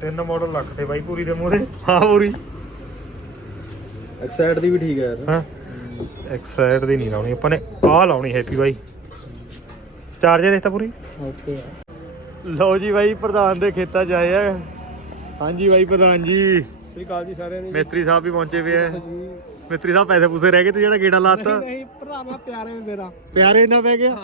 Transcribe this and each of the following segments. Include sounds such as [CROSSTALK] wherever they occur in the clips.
ਤਿੰਨ ਮਾਡਲ ਰੱਖਤੇ ਬਾਈ ਪੂਰੀ ਦੇ ਮੂਹਰੇ। ਹਾਂ ਪੂਰੀ। ਐਕਸਾਈਡ ਦੀ ਵੀ ਠੀਕ ਹੈ ਯਾਰ। ਹਾਂ। ਇੱਕ ਸਾਈਡ ਦੀ ਨਹੀਂ ਲਾਉਣੀ ਆਪਾਂ ਨੇ ਆਹ ਲਾਉਣੀ ਹੈਪੀ ਬਾਈ। ਚਾਰਜਰ ਇਸ ਤਾਂ ਪੂਰੀ? ਓਕੇ ਲਓ ਜੀ ਬਾਈ ਪ੍ਰਧਾਨ ਦੇ ਖੇਤਾਂ 'ਚ ਆਏ ਆ। ਹਾਂਜੀ ਬਾਈ ਪ੍ਰਧਾਨ ਜੀ। ਸ੍ਰੀ ਅਕਾਲ ਜੀ ਸਾਰਿਆਂ ਨੂੰ ਮਿਸਤਰੀ ਸਾਹਿਬ ਵੀ ਪਹੁੰਚੇ ਪਏ ਆ। ਜੀ ਮਿਸਤਰੀ ਸਾਹਿਬ ਪੈਸੇ ਪੂਸੇ ਰਹਿ ਗਏ ਤੇ ਜਿਹੜਾ ਗੇੜਾ ਲਾਤਾ? ਨਹੀਂ ਭਰਾਵਾ ਪਿਆਰੇ ਨੇ ਤੇਰਾ ਪਿਆਰੇ ਇੰਨਾ ਪੈ ਗਿਆ?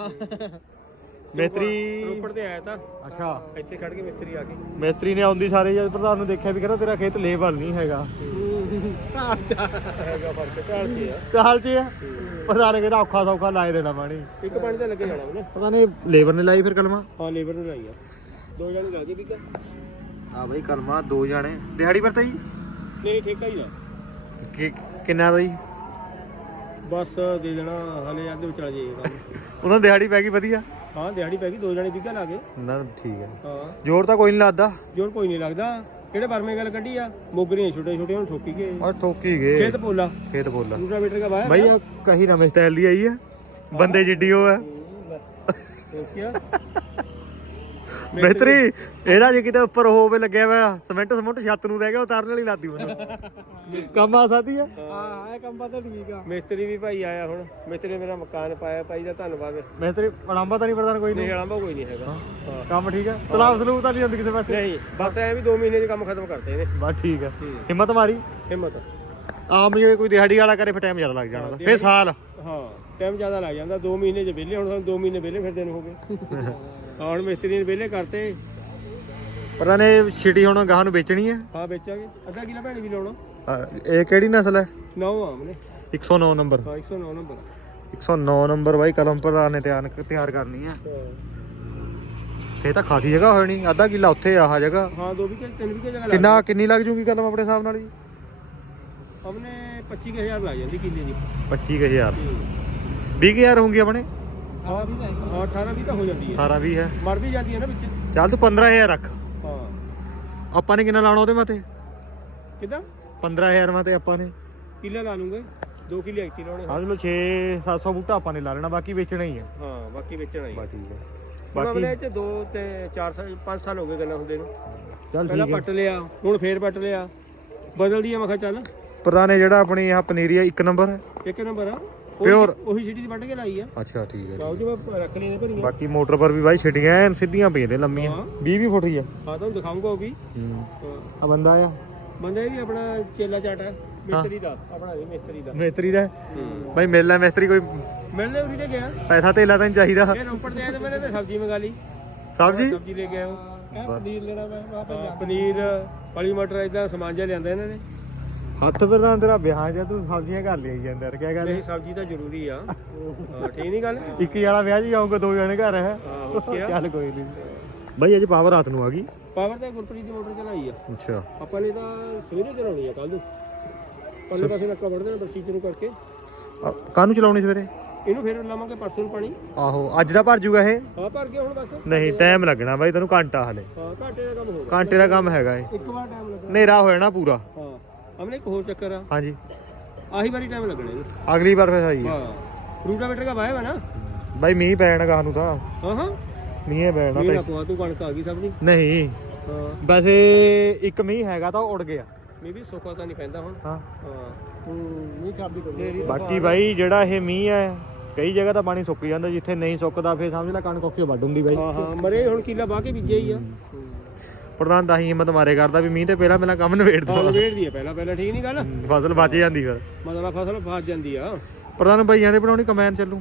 ਮਿਸਤਰੀ ਰੋਪੜ ਤੇ ਆਇਆ ਤਾਂ। ਅੱਛਾ। ਇੱਥੇ ਖੜ ਕੇ ਮਿਸਤਰੀ ਆ ਕੇ ਮਿਸਤਰੀ ਨੇ ਆਉਂਦੀ ਸਾਰੇ ਜਦ ਪ੍ਰਧਾਨ ਨੂੰ ਦੇਖਿਆ ਵੀ ਕਹਿੰਦਾ ਤੇਰਾ ਖੇਤ ਲੇਬਲ ਨਹੀਂ ਹੈਗਾ। ਹੈਗਾ ਫ਼ਰਕ ਢਾਲ ਕੇ ਆ। ਚਾਲ ਚ ਆ? ਪ੍ਰਧਾਨ ਨੇ ਕਹਿੰਦਾ ਔਖਾ ਸੌਖਾ ਲਾਏ ਦੇਣਾ ਪਾਣੀ। ਇੱਕ ਪਾਣੀ ਤਾਂ ਲੱਗੇ ਜਾਣਾ ਉਹਨੇ। ਪਤਾ ਨਹੀਂ ਲੇਬਰ ਨੇ ਲਾਈ ਫਿਰ ਕਲਮਾ? ਹਾਂ ਲੇਬਰ ਨੂੰ ਲਾਈ ਆ। ਦੋ ਜਣੇ ਲਾ ਦੇ ਵੀ ਕਾ ਆ ਬਾਈ ਕਲਮਾ ਦੋ ਜਾਣੇ। ਦਿਹਾੜੀ ਪਰ ਤਾਂ ਜੀ? ਨਹੀਂ ਠੇਕਾ ਹੀ ਦਾ ਕਿ ਕਿੰਨਾ ਦਾ ਜੀ? ਬਸ ਦੇ ਦੇਣਾ ਹਲੇ ਅੱਧ ਵਿਚਾਲ ਜਾਈਏ ਉਹਨਾਂ ਨੂੰ ਦਿਹਾੜੀ ਪੈ ਗਈ ਵਧੀਆ। ਹਾਂ ਦਿਹਾੜੀ ਪੈ ਗਈ ਦੋ ਜਣੇ ਵਿਗਾ ਲਾ ਕੇ ਨਾ ਠੀਕ ਹੈ। ਹਾਂ। ਜ਼ੋਰ ਤਾਂ ਕੋਈ ਨਹੀਂ ਲੱਗਦਾ। ਜੋਰ ਕੋਈ ਨਹੀਂ ਲੱਗਦਾ। ਕਿਹੜੇ ਬਰਮੇ ਗੱਲ ਕੱਢੀ ਆ? ਮੋਗਰੀਆਂ ਛੋਟੇ ਛੋਟੇ ਹੁਣ ਠੋਕੀ ਗਏ। ਆ ਠੋਕੀ ਗਏ। ਖੇਤ ਪੋਲਾ। ਖੇਤ ਬੋਲਾ ਦੂਸਰਾ ਮੀਟਰ ਦਾ ਵਾਇਆ ਬਾਈ ਆ ਕਹੀ ਨਵੇਂ ਸਟਾਈਲ ਦੀ ਆਈ ਹੈ ਬੰਦੇ ਜਿੱਡੀ ਉਹ ਹੈ। ਓਕੇ ਮਿਸਤਰੀ ਇਹਦਾ ਜੇ ਕਿਤੇ ਉੱਪਰ ਹੋਵੇ ਲੱਗਿਆ ਹੋਇਆ ਸਿਮੈਂਟ ਸਮੁੰਟ ਛੱਤ ਨੂੰ ਰਹਿ ਗਿਆ ਉਤਾਰਨ ਵਾਲੀ ਲਾਤੀ ਮੈਨੂੰ ਕੰਮ ਆ ਸਕਦੀ ਆ ਹਾਂ ਇਹ ਕੰਮ ਤਾਂ ਠੀਕ ਆ। ਮਿਸਤਰੀ ਵੀ ਭਾਈ ਆਇਆ ਹੁਣ। ਮਿਸਤਰੀ ਮੇਰਾ ਮਕਾਨ ਪਾਇਆ ਭਾਈ ਦਾ ਧੰਨਵਾਦ। ਮਿਸਤਰੀ ਅੜਾਂਬਾ ਤਾਂ ਨਹੀਂ ਪ੍ਰਧਾਨ ਕੋਈ ਨਹੀਂ ਨਹੀਂ। ਅਲਾਂਭਾ ਕੋਈ ਨਹੀਂ ਹੈਗਾ। ਹਾਂ ਕੰਮ ਠੀਕ ਹੈ ਸਲਾਮ ਸਲੂਮ ਤਾਂ ਨਹੀਂ ਹੁੰਦੀ ਕਿਸੇ ਪਾਸੇ? ਨਹੀਂ ਬਸ ਐ ਵੀ 2 ਮਹੀਨੇ ਚ ਕੰਮ ਖਤਮ ਕਰਤੇ ਨੇ ਬਸ ਠੀਕ ਹੈ ਹੂੰ। ਹਿੰਮਤ ਮਾਰੀ? ਹਿੰਮਤ। ਆਮ ਜਿਹੜੇ ਕੋਈ ਦਿਹਾੜੀ ਵਾਲਾ ਕਰੇ ਫਿਰ ਟਾਈਮ ਜ਼ਿਆਦਾ ਲੱਗ ਜਾਣਾ ਫੇਰ ਸਾਲ। ਹਾਂ ਟਾਈਮ ਜ਼ਿਆਦਾ ਲੱਗ ਜਾਂਦਾ। 2 ਮਹੀਨੇ ਚ ਵਿਹਲੇ ਹੁਣ ਸਾਨੂੰ 2 ਮਹੀਨੇ ਵਿਹਲੇ ਫਿਰਦੇ ਨੂੰ ਹੋ ਗਏ। ਹਾਂ, [LAUGHS] ਹੁਣ ਮਿਸਤਰੀ ਨੇ ਵਿਹਲੇ ਕਰਤੇ। ਪਤਾ ਨੇ ਛਿੜੀ ਹੁਣ ਗਾਹ ਨੂੰ ਵੇਚਣੀ ਹੈ ਹਾਂ ਵੇਚਾਂਗੇ। ਅੱਧਾ ਕਿਲਾ ਭੈਣ ਵੀ ਲਾਉਣਾ। ਇਹ ਕਿਹੜੀ ਨਸਲ ਹੈ? ਨੌ ਆਮ ਨੇ 109 ਨੰਬਰ। ਹਾਂ 109 ਨੰਬਰ। 109 ਨੰਬਰ ਬਾਈ ਕਲਮ ਪ੍ਰਧਾਨ ਨੇ ਤਿਆਰ ਤਿਆਰ ਕਰਨੀ ਹੈ। ਇਹ ਤਾਂ ਖਾਸੀ ਜਗ੍ਹਾ ਹੋਣੀ ਅੱਧਾ ਕਿੱਲਾ ਉੱਥੇ ਆਹ ਜਗ੍ਹਾ। ਹਾਂ ਦੋ ਵੀ ਤਿੰਨ ਵੀ ਜਗ੍ਹਾ ਕਿੰਨਾ ਕਿੰਨੀ ਲੱਗ ਜੂਗੀ ਕਲਮ ਆਪਣੇ ਹਿਸਾਬ ਨਾਲ ਜੀ? ਹਮਨੇ 25000 ਲੱਗ ਜਾਂਦੀ ਕਿੱਲੇ ਦੀ। 25000 20000 ਹੋਣਗੇ ਆਪਣੇ? ਹਾਂ ਵੀ ਹਾਂ 18 ਵੀ ਤਾਂ ਹੋ ਜਾਂਦੀ ਹੈ। 18 20 ਹੈ। ਮਰ ਵੀ ਜਾਂਦੀ ਹੈ ਨਾ ਵਿੱਚ। ਚੱਲ ਤੂੰ 15000 ਰੱਖ। ਹਾਂ। ਆਪਾਂ ਨੇ ਕਿੰਨਾ ਲਾਣਾ ਉਹਦੇ ਮਾਤੇ? ਕਿਦਾਂ? 15000 ਮਾਤੇ ਆਪਾਂ ਨੇ। ਕਿੱਲਾ ਲਾ ਲੂੰਗੇ। 2 ਕਿੱਲੇ ਐਕਟੀ ਲਾਉਣੇ। ਸਮਝ ਲਓ 6 700 ਬੂਟਾ ਆਪਾਂ ਨੇ ਲਾ ਲੈਣਾ ਬਾਕੀ ਵੇਚਣਾ ਹੀ ਹੈ। ਹਾਂ ਬਾਕੀ ਵੇਚਣਾ ਹੀ ਠੀਕ ਹੈ। ਬਾਕੀ ਇਹ ਚ 2 ਤੇ 4 ਸਾਲ 5 ਸਾਲ ਹੋ ਗਏ ਗੱਲਾਂ ਹੁੰਦੇ ਨੂੰ। ਚੱਲ ਪਹਿਲਾਂ ਹੈ। ਪੱਟ ਲਿਆ ਹੁਣ ਫੇਰ ਪੱਟ ਲਿਆ। ਬਦਲਦੀ ਆ ਮੈਂ ਕਿਹਾ ਚੱਲ। ਪ੍ਰਧਾਨ ਇਹ ਜਿਹੜਾ ਆਪਣੀ ਆਹ ਪਨੀਰੀ ਆ ਇੱਕ ਨੰਬਰ ਹੈ। ਇੱਕ ਨੰਬਰ ਆ। Pure। ਉਹੀ ਉਹੀ ਛਿੱਟੀ ਦੀ ਵੱਢ ਕੇ ਲਾਈ ਆ। ਅੱਛਾ ਠੀਕ ਹੈ ਬਾਉ ਜੀ ਮੈਂ ਰੱਖ ਲਈ ਨੇ ਭਰੀਆਂ। ਬਾਕੀ ਮੋਟਰ ਪਰ ਵੀ ਬਾਈ ਛਿਟੀਆਂ ਐਨ ਸਿੱਧੀਆਂ ਪਈਆਂ ਨੇ ਲੰਮੀਆਂ। ਹਾਂ। 20 20 ਫੁੱਟ ਹੀ ਆ। ਹਾਂ ਤੁਹਾਨੂੰ ਦਿਖਾਉਂਗਾ ਉਹ ਵੀ। ਹੂੰ। ਆ ਬੰਦਾ ਆ। ਬੰਦਾ ਇਹ ਵੀ ਆਪਣਾ ਚੇਲਾ ਚਾਟ ਹੈ। ਮਿਸਤਰੀ ਦਾ। ਆਪਣਾ ਨਹੀਂ ਮਿਸਤਰੀ ਦਾ। ਮਿਸਤਰੀ ਦਾ? ਹੂੰ। ਬਾਈ ਮੇਲਾ ਮਿਸਤਰੀ ਕੋਈ। ਮਿਲਨੇ ਉਰੀ ਤੇ ਗਿਆ। ਪੈਸਾ ਧੇਲਾ ਤਾਂ ਨਹੀਂ ਚਾਹੀਦਾ। ਇਹ ਰੋਪੜ ਤੇ ਆਇਆ ਤੇ ਮੈंने ਤੇ ਸਬਜ਼ੀ ਮੰਗਾ ਲਈ। ਸਬਜੀ? ਸਬਜ਼ੀ ਲੈ ਕੇ ਆਇਆ ਪਨੀਰ ਲੈਣਾ ਮੈਂ ਪਨੀਰ ਪਲੀ ਮਟਰ ਇਦਾਂ ਸਮਾਨ ਜਿਹਾ ਲਿਆਂਦਾ ਇਹਨਾਂ ਨੇ। ਹੱਥ ਪ੍ਰਧਾਨ ਤੇਰਾ ਵਿਆਹ ਜਾਂ ਤੂੰ ਸਬਜ਼ੀਆਂ ਘਰ ਲਈ ਜਾਂਦਾ ਯਾਰ ਕੀ ਗੱਲ ਨਹੀਂ ਸਬਜ਼ੀ ਤਾਂ ਜ਼ਰੂਰੀ ਆ। ਹਾਂ ਠੀਕ ਨਹੀਂ ਗੱਲ? ਇੱਕ ਹੀ ਵਾਲਾ ਵਿਆਹ ਜੀ ਆਉਂਗਾ ਦੋ ਜਣੇ ਘਰ। ਹੈ ਆ ਚੱਲ ਕੋਈ ਨਹੀਂ ਬਾਈ ਅੱਜ ਪਾਵਰ ਰਾਤ ਨੂੰ ਆ ਗਈ। ਪਾਵਰ ਤੇ ਗੁਰਪ੍ਰੀਤ ਦੀ ਮੋਟਰ ਚਲਾਈ ਆ। ਅੱਛਾ। ਆਪਾਂ ਨੇ ਤਾਂ ਸਵੇਰੇ ਚਲਾਉਣੀ ਆ ਕੱਲ ਨੂੰ। ਪਰਲੇ ਪਾਸੇ ਨੱਕਾ ਵੜ ਦੇਣਾ ਬਰਸੀਤ ਨੂੰ ਕਰਕੇ। ਕਾਹਨੂੰ ਚਲਾਉਣੀ ਸਵੇਰੇ? ਇਹਨੂੰ ਫੇਰ ਲਾਵਾਂਗੇ ਪਰਸੋਂ ਨੂੰ ਪਾਣੀ। ਆਹੋ ਅੱਜ ਦਾ ਭਰ ਜੂਗਾ ਇਹ? ਹਾਂ ਭਰ ਕੇ ਹੁਣ ਬਸ। ਨਹੀਂ ਟਾਈਮ ਲੱਗਣਾ ਬਾਈ ਤੈਨੂੰ ਘੰਟਾ ਹਲੇ। ਹਾਂ ਘਾਟੇ ਦਾ ਕੰਮ ਹੋਗਾ ਘੰਟੇ ਦਾ ਕੰਮ ਹੈਗਾ ਇਹ। ਇੱਕ ਵਾਰ ਟਾਈਮ ਲੱਗਣਾ। ਹਨੇਰਾ ਹੋ ਜਾਣਾ ਪੂਰਾ। ਹਾਂ ਹਮਨੇ ਇੱਕ ਹੋਰ ਚੱਕਰ ਆ। ਹਾਂਜੀ। ਆਹੀ ਵਾਰੀ ਟਾਈਮ ਲੱਗਣਾ ਇਹਨੂੰ। ਅਗਲੀ ਵਾਰ ਫੇਰ ਆਈ ਹਾਂ। ਰੂਟਾਵੇਟਰ ਦਾ ਵਾਇਆ ਵਾ ਨਾ? ਬਾਈ ਮੀਂਹ ਪੈਣਾ ਗਾਹ ਨੂੰ ਤਾਂ। ਹਾਂ ਹਾਂ। ਮੀਂਹ ਪੈਣਾ ਇਹ ਨਾ ਪਵਾ ਤੂੰ ਕਣਕ ਆ ਗਈ ਸਭ ਦੀ। ਨਹੀਂ। ਹਾਂ। ਵੈਸੇ ਇੱਕ ਮੀਂਹ ਹੈਗਾ ਤਾਂ ਉਹ ਉੜ ਗਿਆ। ਮੇ ਵੀ ਸੁੱਕਾ ਤਾਂ ਨਹੀਂ ਪੈਂਦਾ ਹੁਣ। ਹਾਂ। ਹਾਂ। ਹੂੰ ਨਹੀਂ ਖਾਬੀ ਕਰੋ ਬਾਕੀ ਬਾਈ ਜਿਹੜਾ ਇਹ ਮੀਂਹ ਹੈ ਕਈ ਜਗ੍ਹਾ ਤਾਂ ਪਾਣੀ ਸੁੱਕ ਜਾਂਦਾ ਜਿੱਥੇ ਨਹੀਂ ਸੁੱਕਦਾ ਫੇਰ ਸਮਝ ਲੈ ਕਣਕ ਔਖੀ ਵੱਢ ਹੁੰਦੀ ਬਾਈ। ਹਾਂ ਹਾਂ। ਮਰੇ ਹੁਣ ਕਿੱਲਾ ਬਾਹ ਕੇ ਬੀਜਿਆ ਹੀ ਆ। ਪ੍ਰਧਾਨ ਤਾਂ ਹੀ ਹਿੰਮਤ ਮਾਰੇ ਕਰਦਾ ਵੀ ਮੀਂਹ ਤੇ ਪਹਿਲਾਂ ਪਹਿਲਾਂ ਕੰਮ ਨਿਬੇੜ ਦੋ ਹਾਂ ਵੇੜਦੀ ਆ ਪਹਿਲਾਂ ਪਹਿਲਾਂ ਠੀਕ ਨਹੀਂ ਗੱਲ? ਫਸਲ ਬਚ ਜਾਂਦੀ ਫਿਰ। ਮਤਲਬ ਫਸਲ ਫਸ ਜਾਂਦੀ ਆ। ਪ੍ਰਧਾਨ ਬਾਈਆਂ ਦੇ ਬਣਾਉਣੀ ਕਮੈਨ ਚੱਲੂ।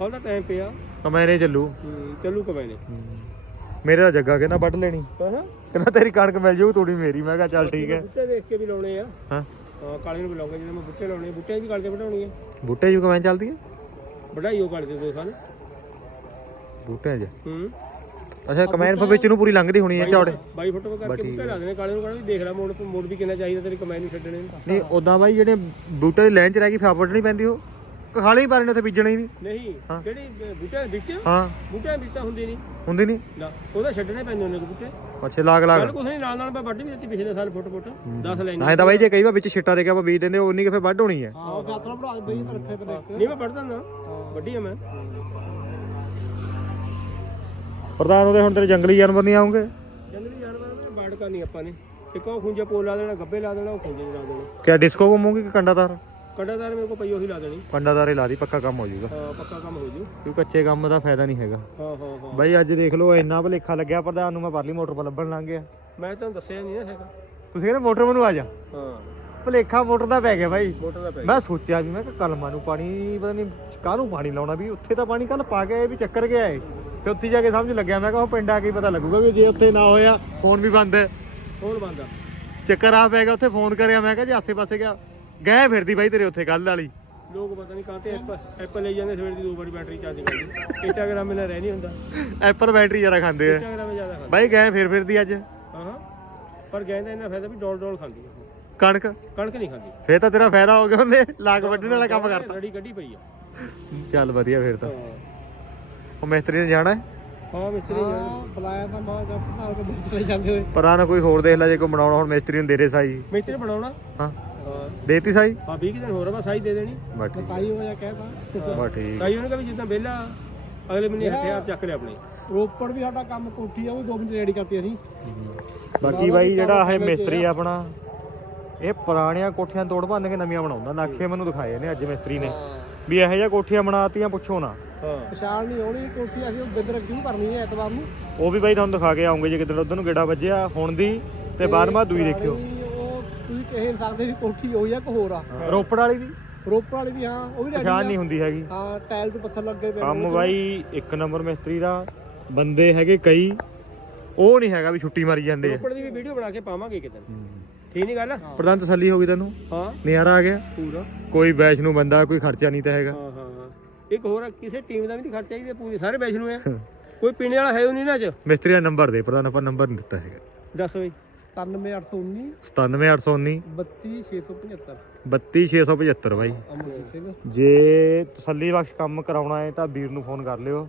ਹਾਲ ਦਾ ਟਾਈਮ ਪਿਆ। ਕਮੈਨੇ ਚੱਲੂ। ਹੂੰ, ਚੱਲੂ ਕਮੇ ਨੇ ਮੇਰੇ ਦਾ ਜੱਗਾ ਕਹਿੰਦਾ ਵੱਢ ਲੈਣੀ। ਹਾਂ? ਕਹਿੰਦਾ ਤੇਰੀ ਕਣਕ ਮਿਲ ਜਾਊ ਤੂੜੀ ਮੇਰੀ। ਮੈਂ ਕਿਹਾ ਚੱਲ ਠੀਕ ਹੈ। ਬੁੱਟੇ ਦੇਖ ਕੇ ਵੀ ਲਾਉਣੇ ਆ। ਹਾਂ। ਹਾਂ ਕਾਲੇ ਨੂੰ ਬੁਲਾਉਂਗਾ ਜਦੋਂ ਮੈਂ ਬੁੱਟੇ ਲਾਉਣੇ ਬੁੱਟੇ ਵੀ ਕਾਲੇ ਵਢਾਉਣੀ ਆ। ਬੂਟੇ ਜੂ ਕਮੈਨ ਚੱਲਦੀ ਹੈ ਵਢਾਈ ਉਹ ਕਾਲੇ ਦੇ ਦੋ ਸਾਲ। ਬੂਟਿਆਂ 'ਚ? ਹੂੰ। ਅੱਛਾ ਕਮੈਨ ਫਿਰ ਵਿੱਚ ਨੂੰ ਪੂਰੀ ਲੰਘਦੀ ਹੋਣੀ ਹੈ ਚੌੜੇ। 22 ਫੁੱਟ ਕਰਕੇ ਬੁੱਟੇ ਲਾ ਦੇਣੇ ਕਾਲੇ ਨੂੰ ਕਹਿੰਦਾ ਵੀ ਦੇਖ ਲੈ ਮੋੜ ਮੋੜ ਵੀ ਕਿੰਨਾ ਚਾਹੀਦਾ ਤੇਰੀ ਕਮਾਈ ਨੂੰ ਛੱਡਣੇ ਨੂੰ। ਨਹੀਂ ਉਦਾਂ ਬਾਈ ਜਿਹੜੇ ਬੂਟੇ ਦੀ ਲਾਈਨ 'ਚ ਰਹਿ ਗਈ ਫਾਫਟ ਨਹੀਂ ਪੈਂਦੀ ਉਹ। ਖਾਲੇ ਹੀ ਪਾਰੇ ਨੇ ਉੱਥੇ ਬੀਜਣਾ ਹੀ ਨਹੀਂ। ਨਹੀਂ ਜਿਹੜੀ ਬੂਟੇ ਵਿੱਚ? ਹਾਂ। ਬੂਟਿਆਂ ਵਿੱਚ ਤਾਂ ਹੁੰਦੀ ਨਹੀਂ। ਹੁੰਦੀ ਨਹੀਂ? ਨਾ ਉਹਦਾ ਛੱਡਣੇ ਪੈਂਦੇ ਉਹਨੇ ਬੂਟੇ। ਅੱਛੇ ਲਾਗ ਲਾਗ। ਕੱਲ ਕੁਛ ਨਹੀਂ ਨਾਲ ਨਾਲ ਮੈਂ ਵੱਢ ਵੀ ਦਿੱਤੀ ਪਿਛਲੇ ਸਾਲ ਫੁੱਟ ਫੁੱਟ। 10 ਲੈਣੀ ਨਾ ਤਾਂ ਬਾਈ ਜੇ ਕਈ ਵਾਰ ਵਿੱਚ ਛਿੱਟਾ ਦੇ ਕੇ ਆਪਾਂ ਬੀਜ ਦਿੰਦੇ ਉਨੀ ਕਿ ਫਿਰ ਵੱਢ ਹੋਣੀ ਹੈ। ਹਾਂ ਫਾਸਲਾ ਬਣਾ ਦੇ ਬਈ ਰੱਖੇ ਤੇ ਨਹੀਂ ਮੈਂ ਵੱਢ ਦਿੰਦਾ। ਵੱਡੀ ਆ ਮੈਂ। ਪ੍ਰਧਾਨ ਉਹਦੇ ਹੁਣ ਤੇਰੇ ਜੰਗਲੀ ਜਾਨਵਰ ਨਹੀਂ ਆਉਂਗੇ? ਜੰਗਲੀ ਜਾਨਵਰ ਨੇ ਪਾੜ ਕਰਨੀ ਆਪਾਂ ਨੇ। ਇੱਕ ਉਹ ਖੁੰਝੇ ਪੋਲ ਲਾ ਦੇਣਾ ਗੱਬੇ ਲਾ ਦੇਣਾ ਉਹ ਖੁੰਝੇ ਲਾ ਦੇਣਾ। ਕਿਆ ਡਿਸਕੋ ਘੁੰਮੂਗੀ ਕਿ ਕੰਡਾਦਾਰ? ਕੰਡਾਦਾਰ ਮੇਰੇ ਕੋਲ ਪਈ ਉਹੀ ਲਾ ਦੇਣੀ। ਕੰਡਾਦਾਰ ਹੀ ਲਾ ਦੀ ਪੱਕਾ ਕੰਮ ਹੋ ਜਾਊਗਾ। ਹਾਂ ਪੱਕਾ ਕੰਮ ਹੋ ਜੂ। ਕਿਉਂ ਕੱਚੇ ਕੰਮ ਦਾ ਫਾਇਦਾ ਨਹੀਂ ਹੈਗਾ। ਹਾਂ ਹਾਂ ਹਾਂ। ਬਾਈ ਅੱਜ ਦੇਖ ਲਓ ਇੰਨਾ ਭਲੇਖਾ ਲੱਗਿਆ ਪ੍ਰਧਾਨ ਨੂੰ ਮੈਂ ਪਰਲੀ ਮੋਟਰ 'ਤੇ ਲੱਭਣ ਲੰਘ ਗਿਆ। ਮੈਂ ਤੁਹਾਨੂੰ ਦੱਸਿਆ ਨਹੀਂ ਨਾ ਹੈਗਾ। ਤੁਸੀਂ ਕਹਿੰਦੇ ਮੋਟਰ ਮੈਨੂੰ ਆ ਜਾ। ਹਾਂ। ਭਲੇਖਾ ਮੋਟਰ ਦਾ ਪੈ ਗਿਆ ਬਾਈ। ਮੋਟਰ ਦਾ ਪੈ ਮੈਂ ਸੋਚਿਆ ਵੀ ਮੈਂ ਕਿ ਕਲਮਾਂ ਨੂੰ ਪਾਣੀ ਪਤਾ ਨਹੀਂ ਕਾਹਨੂੰ ਪਾਣੀ ਲਾਉਣਾ ਵੀ ਉੱਥੇ ਤਾਂ ਪਾਣੀ ਕੱਲ ਪਾ ਕੇ ਆਏ ਵੀ ਚੱਕਰ ਗਿਆ ਏ। ਤੇ ਉੱਥੇ ਜਾ ਕੇ ਸਮਝ ਲੱਗਿਆ ਮੈਂ ਕਿਹਾ ਉਹ ਪਿੰਡ ਆ ਕੇ ਹੀ ਪਤਾ ਲੱਗੂਗਾ ਵੀ ਜੇ ਉੱਥੇ ਨਾ ਹੋਇਆ ਫੋਨ ਵੀ ਬੰਦ ਹੈ। ਕੌਣ ਬੰਦਾ ਚੱਕਰ ਆ ਪੈ ਗਿਆ ਉੱਥੇ ਫੋਨ ਕਰਿਆ ਮੈਂ ਕਿਹਾ ਜੇ ਆਸੇ ਪਾਸੇ ਗਿਆ ਗਏ ਫਿਰਦੀ ਬਾਈ ਤੇਰੇ ਉੱਥੇ ਕੱਲ ਵਾਲੀ। ਲੋਕ ਪਤਾ ਨਹੀਂ ਕਾਹਤੇ ਐਪਲ ਲਈ ਜਾਂਦੇ ਸਵੇਰ ਦੀ ਦੋ ਵਾਰੀ ਬੈਟਰੀ ਚਾਰਜਿੰਗ ਕਰਦੀ। ਇੰਸਟਾਗ੍ਰਾਮ ਇਹਨਾਂ ਰਹਿ ਨਹੀਂ ਹੁੰਦਾ। ਐਪਲ ਬੈਟਰੀ ਜ਼ਿਆਦਾ ਖਾਂਦੇ ਆ। ਇੰਸਟਾਗ੍ਰਾਮ ਜ਼ਿਆਦਾ ਖਾਂਦਾ। ਬਾਈ ਗਏ ਫਿਰ ਫਿਰਦੀ ਅੱਜ? ਹਾਂ ਪਰ ਗੈਂਦਾ ਇਹਨਾਂ ਫਾਇਦਾ ਵੀ ਡੋਲ ਡੋਲ ਖਾਂਦੀ ਆ। ਕਣਕ? ਕਣਕ ਨਹੀਂ ਖਾਂਦੀ। ਫੇਰ ਤਾਂ ਤੇਰਾ ਫਾਇਦਾ ਹੋ ਗਿਆ ਉਹਨੇ ਲਾਗ ਵੱਢਣ ਵਾਲਾ ਕੰਮ ਕਰਤਾ। ਰੜੀ ਕੱਢੀ ਪਈ ਆ। ਚੱਲ ਵਧੀਆ ਫਿਰ ਤਾਂ। ਉਹ ਮਿਸਤਰੀ ਨੇ ਜਾਣਾ ਹੈ? ਹਾਂ ਮਿਸਤਰੀ ਜਾਣ। ਬੁਲਾਇਆ ਤਾਂ ਮਾਂ ਜਦ ਭਾਲ ਕੇ ਬਾਹਰ ਚਲੇ ਜਾਂਦੇ ਹੋਏ। ਪਰ ਆ ਨਾ ਕੋਈ ਹੋਰ ਦੇਖ ਲੈ ਜੇ ਕੋਈ ਬਣਾਉਣਾ ਹੁਣ ਮਿਸਤਰੀ ਨੂੰ ਦੇ ਦੇ ਸਾਈ। ਮਿਸਤਰੀ ਬਣਾਉਣਾ? ਹਾਂ। ਹਾਂ। ਦੇਤੀ ਸਾਈ? ਹਾਂ 20 ਕੁ ਦਿਨ ਹੋਰ ਆ ਬਸ ਸਾਈ ਦੇ ਦੇਣੀ। ਬਸ ਠੀਕ ਸਾਈ ਹੋ। ਜਾ ਕਹਿਤਾ ਬਸ ਠੀਕ। ਸਾਈ ਉਹਨੇ ਕਹੀ ਜਿੱਦਾਂ ਵਿਹਲਾ ਅਗਲੇ ਮਹੀਨੇ ਹਥਿਆਰ ਚੱਕ ਲਿਆ ਆਪਣੇ। ਰੋਪੜ ਵੀ ਸਾਡਾ ਕੰਮ ਕੋਠੀ ਆ ਉਹ ਵੀ 2 ਮਿੰਟ ਰੈਡੀ ਕਰਤੀ ਅਸੀਂ। ਬਾਕੀ ਬਾਈ ਜਿਹੜਾ ਇਹ ਮਿਸਤਰੀ ਆ। ਆਪਣਾ ਇਹ ਪੁਰਾਣੀਆਂ ਕੋਠੀਆਂ ਤੋੜ ਭੰਨ ਕੇ ਨਵੀਆਂ ਬਣਾਉਂਦਾ ਨਕਸ਼ੇ ਮੈਨੂੰ ਦਿਖਾਏ ਨੇ ਅੱਜ ਮਿਸਤਰੀ ਨੇ। ਵੀ ਇਹੋ ਜਿਹੀਆਂ ਕੋਠੀਆਂ ਬਣਾਤੀਆਂ ਪੁੱਛੋ ਨਾ। ਹਾਂ। ਪਛਾਣ ਨਹੀਂ ਆਉਣੀ ਕੋਠੀ ਅਸੀਂ ਉਹ ਬਿੰਦਰ ਕਿਉਂ ਕਰਨੀ ਹੈ ਐਤਵਾਰ ਨੂੰ। ਉਹ ਵੀ ਬਾਈ ਤੁਹਾਨੂੰ ਦਿਖਾ ਕੇ ਆਉਂਗੇ ਜੇ ਕਿਤੇ ਉਧਰ ਨੂੰ ਗੇੜਾ ਵੱਜਿਆ ਹੁਣ ਦੀ ਤੇ ਬਾਰਵਾਂ ਦੂਈ ਦੇਖਿਓ। ਉਹ ਤੁਸੀਂ ਕਹਿ ਨਹੀਂ ਸਕਦੇ ਵੀ ਕੋਠੀ ਹੋਈ ਆ ਕਿ ਹੋਰ ਆ? ਰੋਪੜ ਵਾਲੀ ਵੀ? ਰੋਪੜ ਵਾਲੀ ਵੀ ਹਾਂ ਉਹ ਵੀ ready ਪਛਾਣ। ਨਹੀਂ ਹੁੰਦੀ ਹੈਗੀ। ਹਾਂ ਟਾਇਲ ਤੇ ਪੱਥਰ ਲੱਗੇ ਪਏ ਕੰਮ ਬਾਈ ਇੱਕ ਨੰਬਰ ਮਿਸਤਰੀ ਦਾ ਬੰਦੇ ਹੈਗੇ ਕਈ ਉਹ ਨਹੀਂ ਹੈਗਾ ਵੀ ਛੁੱਟੀ ਮਾਰੀ ਜਾਂਦੇ ਆ। ਰੋਪੜ ਦੀ ਵੀ ਵੀਡੀਓ ਬਣਾ ਕੇ ਪਾਵਾਂਗੇ ਕਿਤੇ ਠੀਕ ਨਹੀਂ ਗੱਲ? ਪ੍ਰਧਾਨ ਤਸੱਲੀ ਹੋ ਗਈ ਤੈਨੂੰ? ਹਾਂ। ਨਿਆਰਾ ਆ ਗਿਆ। ਪੂਰਾ। ਕੋਈ ਬੈਚ ਨੂੰ ਬੰਦਾ ਕੋਈ ਖਰਚਾ ਨਹੀਂ ਤਾਂ ਹੈਗਾ। ਹਾਂ ਹਾਂ ਹਾਂ। ਇੱਕ ਹੋਰ ਆ, ਕਿਸੇ ਟੀਮ ਦਾ ਵੀ ਨਹੀਂ ਖਰਚਾ ਚਾਹੀਦਾ ਪੂਰੇ ਸਾਰੇ ਬੈਚ ਨੂੰ ਆ ਕੋਈ ਪੀਣੇ ਵਾਲਾ ਹੈ ਉਹ ਨਹੀਂ ਨਾ ਚ ਮਿਸਤਰੀ ਦਾ ਨੰਬਰ ਦੇ ਪ੍ਰਧਾਨ ਆਪਾਂ ਨੰਬਰ ਨਹੀਂ ਦਿੱਤਾ ਹੈਗਾ। ਦੱਸ ਬਈ। 97819 97819 32675 32675 ਬਾਈ। ਅਮਰਜੀਤ ਸਿੰਘ। ਜੇ ਤਸੱਲੀ ਬਖਸ਼ ਕੰਮ ਕਰਾਉਣਾ ਹੈ ਤਾਂ ਵੀਰ ਨੂੰ ਫੋਨ ਕਰ ਲਿਓ।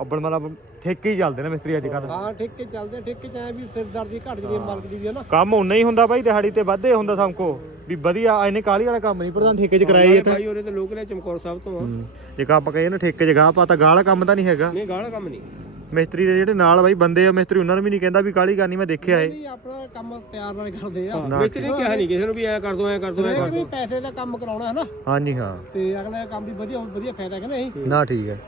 ਅੱਬਲ ਮਤਲਬ ਠੇਕੇ ਹੀ ਚੱਲਦੇ ਨੇ ਮਿਸਤਰੀ ਅੱਜ ਕੱਲ੍ਹ ਹਾਂ ਠੇਕੇ ਚੱਲਦੇ ਆ, ਠੇਕੇ ਚ ਐ ਵੀ ਸਿਰਦਰਦੀ ਘਟ ਹੈ ਮਾਲਕ ਦੀ ਵੀ ਹੈ ਨਾ। ਕੰਮ ਉਨਾ ਹੀ ਹੁੰਦਾ ਬਾਈ ਦਿਹਾੜੀ ਤੇ ਵੱਧੇ ਹੁੰਦਾ ਸਮਕੋ ਵੀ ਵਧੀਆ ਇਹਨੇ ਕਾਲੀ ਵਾਲਾ ਕੰਮ ਨਹੀਂ ਪ੍ਰਧਾਨ ਠੇਕੇ 'ਚ ਕਰਾਇਆ ਤਾਂ ਭਾਈ ਉਹਦੇ ਤੇ ਲੋਕ ਨੇ ਚਮਕੌਰ ਸਾਹਿਬ ਤੋਂ ਆ। ਜੇ ਆਪਾਂ ਕਹੀਏ ਨਾ ਠੇਕੇ 'ਚ ਗਾਹ ਪਾਤਾ ਗਾਹ ਵਾਲਾ ਕੰਮ ਤਾਂ ਨਹੀਂ ਹੈਗਾ। ਨਹੀਂ ਗਾਣਾ ਕੰਮ ਨਹੀਂ। ਮਿਸਤਰੀ ਦੇ ਜਿਹੜੇ ਨਾਲ ਬਾਈ ਬੰਦੇ ਆ ਮਿਸਤਰੀ ਉਹਨਾਂ ਨੂੰ ਵੀ ਨਹੀਂ ਕਹਿੰਦਾ ਵੀ ਕਾਲੀ ਕਰਨੀ ਮੈਂ ਦੇਖਿਆ ਏ ਨਹੀਂ ਆਪਣਾ ਕੰਮ ਪਿਆਰ ਨਾਲ ਕਰਦੇ ਆ। ਮਿਸਤਰੀ ਨੇ ਕਿਹਾ ਨਹੀਂ ਕਿਸੇ ਨੂੰ ਵੀ ਐ ਕਰ ਦੋ ਐ ਕਰ ਦੋ ਐ ਕਰ ਵੀ ਪੈਸੇ ਦਾ ਕੰਮ ਕਰਾਉਣਾ ਹੈ ਨਾ। ਹਾਂਜੀ ਹਾਂ। ਤੇ ਅਗਲਾ ਕੰਮ ਵੀ ਵਧੀਆ ਵਧੀਆ ਫਾਇਦਾ ਕਿ ਨਹੀਂ ਨਾ ਠੀਕ ਹੈ।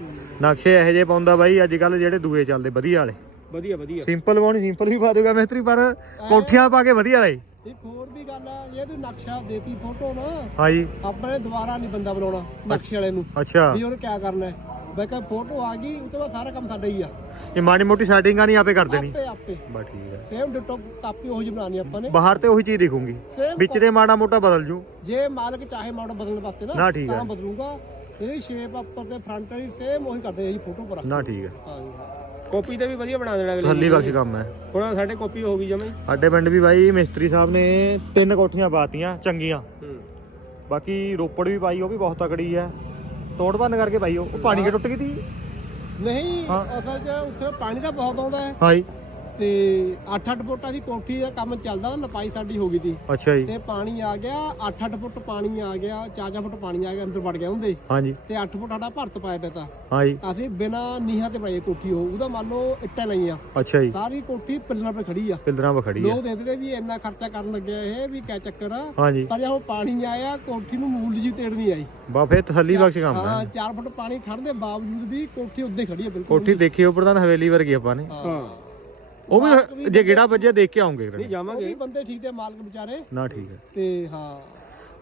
ਨਕਸ਼ੇ ਇਹੋ ਜਿਹੇ ਪਾਉਂਦਾ ਬਾਈ ਅੱਜ ਕੱਲ ਜਿਹੜੇ ਦੂਏ ਚੱਲਦੇ ਵਧੀਆ ਵਾਲੇ। ਵਧੀਆ ਵਧੀਆ। ਸਿੰਪਲ ਪਾਉਣੀ ਸਿੰਪਲ ਵੀ ਪਾ ਦੇਗਾ ਮਿਸਤਰੀ ਪਰ ਕੋਠੀਆਂ ਪਾ ਕੇ ਵਧੀਆ ਇੱਕ ਹੋਰ ਵੀ ਗੱਲ ਆ ਜੇ ਤੂੰ ਨਕਸ਼ਾ ਦੇਤੀ ਫੋਟੋ ਨਾ ਹਾਂਜੀ। ਆਪਣੇ ਦੁਬਾਰਾ ਨਹੀਂ ਬੰਦਾ ਬੁਲਾਉਣਾ ਨਕਸ਼ੇ ਵਾਲੇ ਨੂੰ। ਅੱਛਾ। ਵੀ ਉਹਨੇ ਕਿਆ ਕਰਨਾ ਹੈ? ਬਈ ਕਹ ਫੋਟੋ ਆ ਗਈ ਉਸ ਤੋਂ ਬਾਅਦ ਸਾਰਾ ਕੰਮ ਸਾਡਾ ਹੀ ਆ। ਇਹ ਮਾੜੀ ਮੋਟੀ ਸੈਟਿੰਗ ਆ ਨਹੀਂ ਆਪੇ ਕਰ ਦੇਣੀ ਆਪੇ ਆਪੇ। ਬਸ ਠੀਕ ਹੈ ਸੇਮ ਡਿਟੋ ਕਾਪੀ ਉਹੀ ਜਿਹੀ ਬਣਾਉਣੀ ਆਪਾਂ ਨੇ। ਬਾਹਰ ਤੇ ਉਹੀ ਚੀਜ਼ ਦਿਖੂਗੀ। ਸੇਮ ਵਿੱਚ ਦੇ ਮਾੜਾ ਮੋਟਾ ਬਦਲ ਜੂ। ਜੇ ਮਾਲਕ ਚਾਹੇ ਮਾਡਲ ਬਦਲਣ ਵਾਸਤੇ ਨਾ, ਨਾ ਠੀਕ ਹੈ। ਤਾਂ ਬਦਲੂਗਾ। ਜਿਹੜੀ ਸ਼ੇਪ ਉੱਪਰ ਤੇ ਫਰੰਟ ਵਾਲੀ ਸੇਮ ਉਹੀ ਕਰਦੇ ਆ ਜੀ ਫੋਟੋ ਪਰ। ਨਾ ਠੀਕ ਹੈ ਹਾਂ ਜੀ ਕਾਪੀ ਤੇ ਵੀ ਵਧੀਆ ਬਣਾ ਦੇਣਾ ਅਗਲੇ ਤਸੱਲੀ ਬਖਸ਼ ਕੰਮ ਹੈ। ਹੁਣ ਆਹ ਸਾਡੇ ਕਾਪੀ ਹੋ ਗਈ ਜਮਈ ਸਾਡੇ ਪਿੰਡ ਵੀ ਬਾਈ ਮਿਸਤਰੀ ਸਾਹਿਬ ਨੇ ਤਿੰਨ ਕੋਠੀਆਂ ਪਾਤੀਆਂ ਚੰਗੀਆਂ। ਹੂੰ। ਬਾਕੀ ਰੋਪੜ ਵੀ ਪਾਈ ਉਹ ਵੀ ਬਹੁਤ ਤਕੜੀ ਹੈ। ਤੋੜ ਭੰਨ ਕਰਕੇ ਪਾਈ ਉਹ ਉਹ ਪਾਣੀ ਕੇ ਟੁੱਟ ਗਈ ਤੀ ਨਹੀਂ ਹਾਂ। ਅਸਲ 'ਚ ਉੱਥੇ ਪਾਣੀ ਤਾਂ ਬਹੁਤ ਆਉਂਦਾ ਹੈ। ਹਾਂਜੀ। ਤੇ 8-8 ਫੁੱਟਾਂ ਦੀ ਕੋਠੀ ਦਾ ਕੰਮ ਚੱਲਦਾ ਲਪਾਈ ਸਾਡੀ ਹੋ ਗਈ ਸੀ। ਅੱਛਾ ਜੀ। ਤੇ ਪਾਣੀ ਆ ਗਿਆ 8-8 ਫੁੱਟ ਪਾਣੀ ਆ ਗਿਆ 4-4 ਫੁੱਟ ਪਾਣੀ ਆ ਗਿਆ ਅੰਦਰ ਵੜ ਗਿਆ ਹੁੰਦੇ ਹਾਂਜੀ। ਤੇ 8 ਫੁੱਟ ਸਾਡਾ ਭਰਤ ਪਾਇਆ ਪਿਆ ਤਾ। ਹਾਂਜੀ ਅਸੀਂ ਬਿਨਾ ਨੀਹਾਂ ਤੇ ਪਾਈ ਕੋਠੀ ਹੋ ਉਹਦਾ ਮੰਨ ਲਓ ਇੱਟਾਂ ਲਈਆਂ। ਅੱਛਾ ਜੀ। ਸਾਰੀ ਕੋਠੀ ਪਿੱਲਰਾਂ 'ਤੇ ਖੜੀ ਆ। ਪਿਲਦਰਾਂ ਵਖੜੀ ਹੈ ਲੋਕ ਦੇਖਦੇ ਨੇ ਵੀ ਇੰਨਾ ਖਰਚਾ ਕਰਨ ਲੱਗਿਆ ਇਹ ਵੀ ਕਿਆ ਚੱਕਰ ਆ। ਹਾਂਜੀ ਪਰ ਜਦੋਂ ਪਾਣੀ ਆਇਆ ਕੋਠੀ ਨੂੰ ਮੂਲ ਜੀ ਤੇੜ ਨਹੀਂ ਆਈ। ਬਾ ਫੇਰ ਤਸੱਲੀ ਬਖਸ਼ ਕੰਮ ਹਾਂ। ਹੈ 4 ਫੁੱਟ ਪਾਣੀ ਖੜਨ ਦੇ ਬਾਵਜੂਦ ਵੀ ਕੋਠੀ ਉੱਦੇ ਖੜੀ ਆ ਬਿਲਕੁਲ। ਕੋਠੀ ਦੇਖਿਓ ਪ੍ਰਧਾਨ ਹਵੇਲੀ ਵਰਗੀ ਆਪਾਂ ਨੇ। ਹਾਂ। ਉਹ ਵੀ ਜੇ ਗੇੜਾ ਵੱਜਿਆ ਦੇਖ ਕੇ ਆਉਂਗੇ ਨਹੀਂ ਉਹ ਜਾਵਾਂਗੇ ਵੀ ਬੰਦੇ ਠੀਕ ਤੇ ਮਾਲਕ ਵਿਚਾਰੇ। ਨਾ ਠੀਕ ਹੈ। ਤੇ ਹਾਂ।